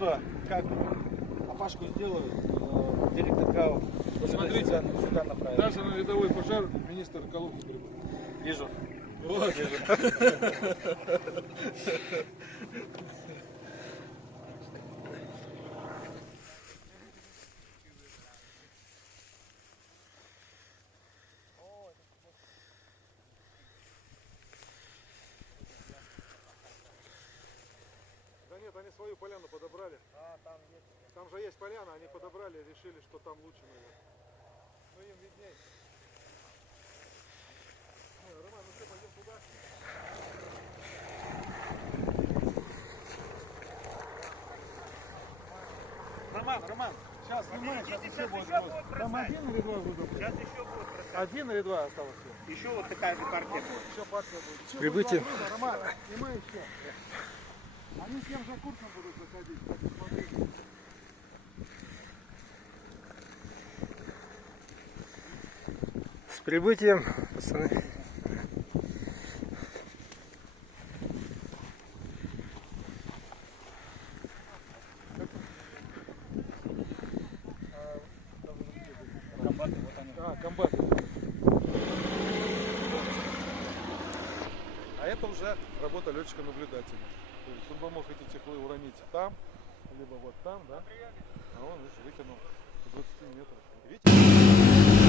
оттуда, как опашку сделают, директор ГАУ Смотрите, сюда направит. даже на рядовой пожар министр экологии прибыл. Вижу. Вот. Да нет, они свою поляну подобрали. Там же есть поляна, они подобрали, решили, что там лучше, наверное. Ну им видней. Роман, ну что, пойдем туда? Роман, сейчас снимай, сейчас еще будет. Там один или два будут? Сейчас еще будет бросать. Один или два осталось? Еще вот такая же партия. Еще партия будет. Еще Прибытие. будет два груза. Роман, снимай еще. Они всем за курсом будут заходить. Смотри. С прибытием, пацаны. Комбаты, вот они. Комбат. А это уже работа летчика-наблюдателя. То есть он бы мог эти чехлы уронить там, либо вот там, да? А он, видишь, вытянул 20 метров. Видите?